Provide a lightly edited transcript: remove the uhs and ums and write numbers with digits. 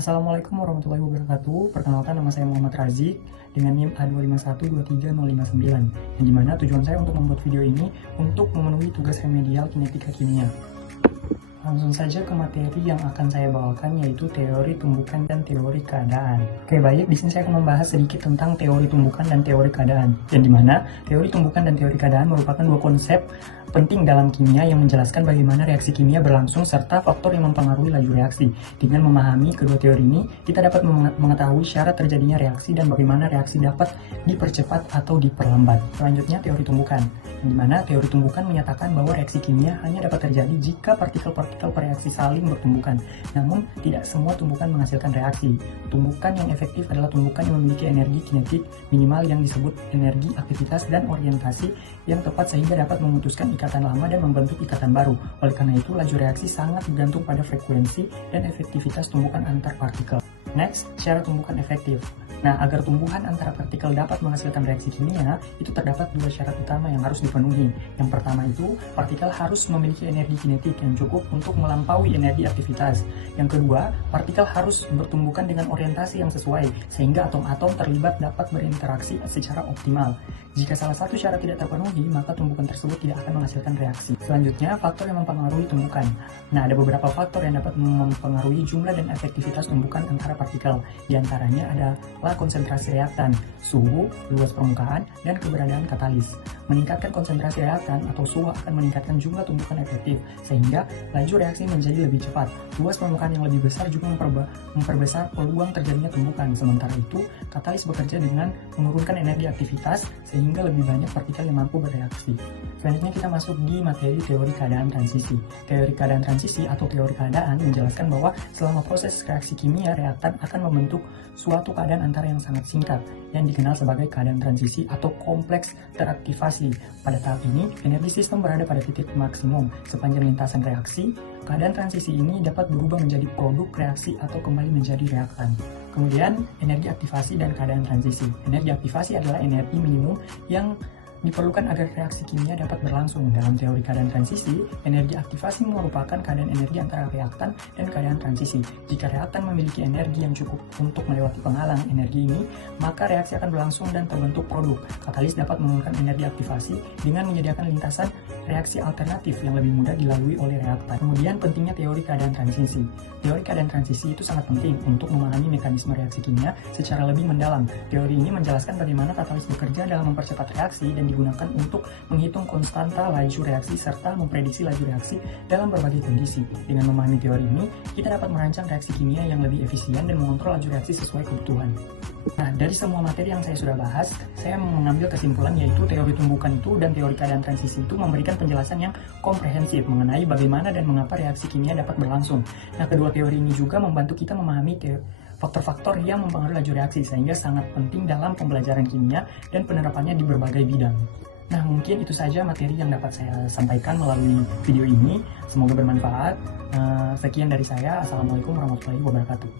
Assalamualaikum warahmatullahi wabarakatuh. Perkenalkan, nama saya Muhammad Razik dengan NIM A25123059, yang dimana tujuan saya untuk membuat video ini untuk memenuhi tugas remedial kinetika kimia. Langsung saja ke materi yang akan saya bawakan, yaitu teori tumbukan dan teori keadaan. Oke, baik, di sini saya akan membahas sedikit tentang teori tumbukan dan teori keadaan, yang dimana teori tumbukan dan teori keadaan merupakan dua konsep penting dalam kimia yang menjelaskan bagaimana reaksi kimia berlangsung serta faktor yang mempengaruhi laju reaksi. Dengan memahami kedua teori ini, kita dapat mengetahui syarat terjadinya reaksi dan bagaimana reaksi dapat dipercepat atau diperlambat. Selanjutnya, teori tumbukan, yang dimana teori tumbukan menyatakan bahwa reaksi kimia hanya dapat terjadi jika partikel-partikel bereaksi saling bertumbukan. Namun, tidak semua tumbukan menghasilkan reaksi. Tumbukan yang efektif adalah tumbukan yang memiliki energi kinetik minimal yang disebut energi aktivitas dan orientasi yang tepat sehingga dapat memutuskan ikatan lama dan membentuk ikatan baru. Oleh karena itu, laju reaksi sangat bergantung pada frekuensi dan efektivitas tumbukan antar partikel. Next, syarat tumbukan efektif. Nah, agar tumbuhan antara partikel dapat menghasilkan reaksi kimia, itu terdapat dua syarat utama yang harus dipenuhi. Yang pertama itu, partikel harus memiliki energi kinetik yang cukup untuk melampaui energi aktivitas. Yang kedua, partikel harus bertumbukan dengan orientasi yang sesuai, sehingga atom-atom terlibat dapat berinteraksi secara optimal. Jika salah satu syarat tidak terpenuhi, maka tumbukan tersebut tidak akan menghasilkan reaksi. Selanjutnya, faktor yang mempengaruhi tumbukan. Nah, ada beberapa faktor yang dapat mempengaruhi jumlah dan efektivitas tumbukan antara partikel. Di antaranya adalah konsentrasi reaktan, suhu, luas permukaan, dan keberadaan katalis. Meningkatkan konsentrasi reaktan atau suhu akan meningkatkan jumlah tumbukan efektif, sehingga laju reaksi menjadi lebih cepat. Luas permukaan yang lebih besar juga memperbesar peluang terjadinya tumbukan. Sementara itu, katalis bekerja dengan menurunkan energi aktivitas, sehingga lebih banyak partikel yang mampu bereaksi. Selanjutnya kita masuk di materi teori keadaan transisi. Teori keadaan transisi atau teori keadaan menjelaskan bahwa selama proses reaksi kimia, reaktan akan membentuk suatu keadaan antara yang sangat singkat yang dikenal sebagai keadaan transisi atau kompleks teraktivasi. Pada tahap ini, energi sistem berada pada titik maksimum. Sepanjang lintasan reaksi, keadaan transisi ini dapat berubah menjadi produk reaksi atau kembali menjadi reaktan. Kemudian, energi aktivasi dan keadaan transisi. Energi aktivasi adalah energi minimum yang diperlukan agar reaksi kimia dapat berlangsung. Dalam teori keadaan transisi, energi aktivasi merupakan keadaan energi antara reaktan dan keadaan transisi. Jika reaktan memiliki energi yang cukup untuk melewati penghalang energi ini, maka reaksi akan berlangsung dan terbentuk produk. Katalis dapat menurunkan energi aktivasi dengan menyediakan lintasan reaksi alternatif yang lebih mudah dilalui oleh reaktan. Kemudian, pentingnya teori keadaan transisi. Teori keadaan transisi itu sangat penting untuk memahami mekanisme reaksi kimia secara lebih mendalam. Teori ini menjelaskan bagaimana katalis bekerja dalam mempercepat reaksi dan digunakan untuk menghitung konstanta laju reaksi serta memprediksi laju reaksi dalam berbagai kondisi. Dengan memahami teori ini, kita dapat merancang reaksi kimia yang lebih efisien dan mengontrol laju reaksi sesuai kebutuhan. Nah, dari semua materi yang saya sudah bahas, saya mengambil kesimpulan yaitu teori tumbukan itu dan teori keadaan transisi itu memberikan penjelasan yang komprehensif mengenai bagaimana dan mengapa reaksi kimia dapat berlangsung. Nah, kedua teori ini juga membantu kita memahami faktor-faktor yang mempengaruhi laju reaksi, sehingga sangat penting dalam pembelajaran kimia dan penerapannya di berbagai bidang. Nah, mungkin itu saja materi yang dapat saya sampaikan melalui video ini. Semoga bermanfaat. Sekian dari saya. Assalamualaikum warahmatullahi wabarakatuh.